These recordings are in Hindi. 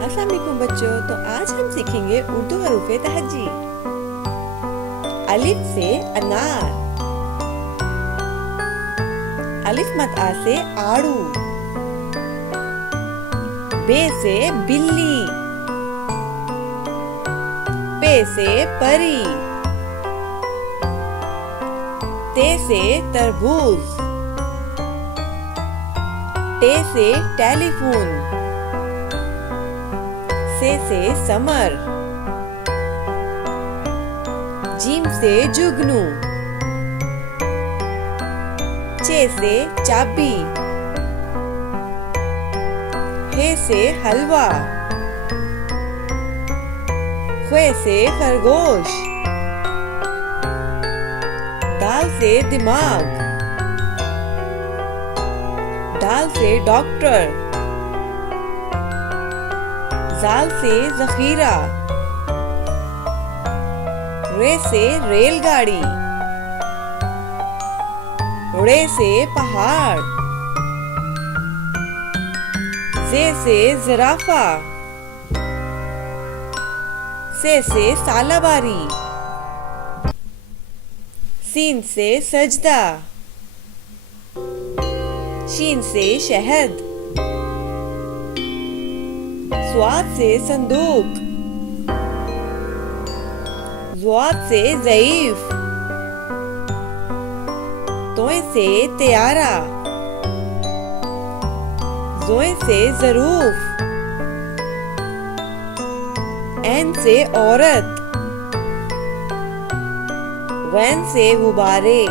अस्सलाम वालेकुम बच्चों। तो आज हम सीखेंगे उर्दू हरूफ तहज्जी। अलिफ से अनार, अलिफ मद आ से आड़ू, बे से बिल्ली, पे से परी, ते से तरबूज, टे से टेलीफोन, से समर, जीम से जुगनू, चे से चाबी, हे से हलवा, ख्वे से खरगोश, दाल से दिमाग, दाल से डॉक्टर, जाल से जखीरा, रे से रेलगाड़ी, रे से पहाड़, जे से जिराफा, से सालाबारी, सीन से सजदा, शीन से शहद, स्वाद से संदूक, ज़्वाद से ज़ईफ, तोए से त्यारा, ज़ोए से ज़रूफ, ऐन से औरत, वैन से गुब्बारे,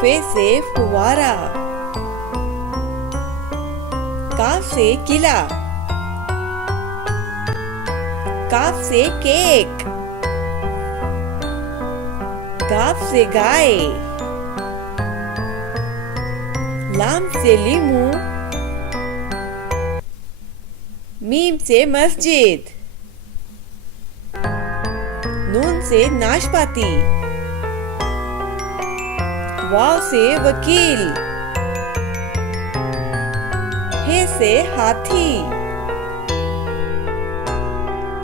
फे से फुवारा, काफ से किला, काफ से केक, गाफ से गाय, लाम से लीमू, मीम से मस्जिद, नून से नाशपाती, वाव से वकील, हे से हाथी,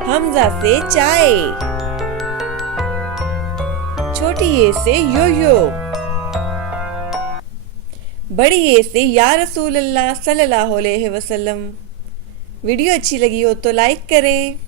हमजा से चाय, छोटी ए से यो-यो, बड़ी ए से या रसूल अल्लाह सल्लल्लाहु अलैहि वसल्लम। वीडियो अच्छी लगी हो तो लाइक करें।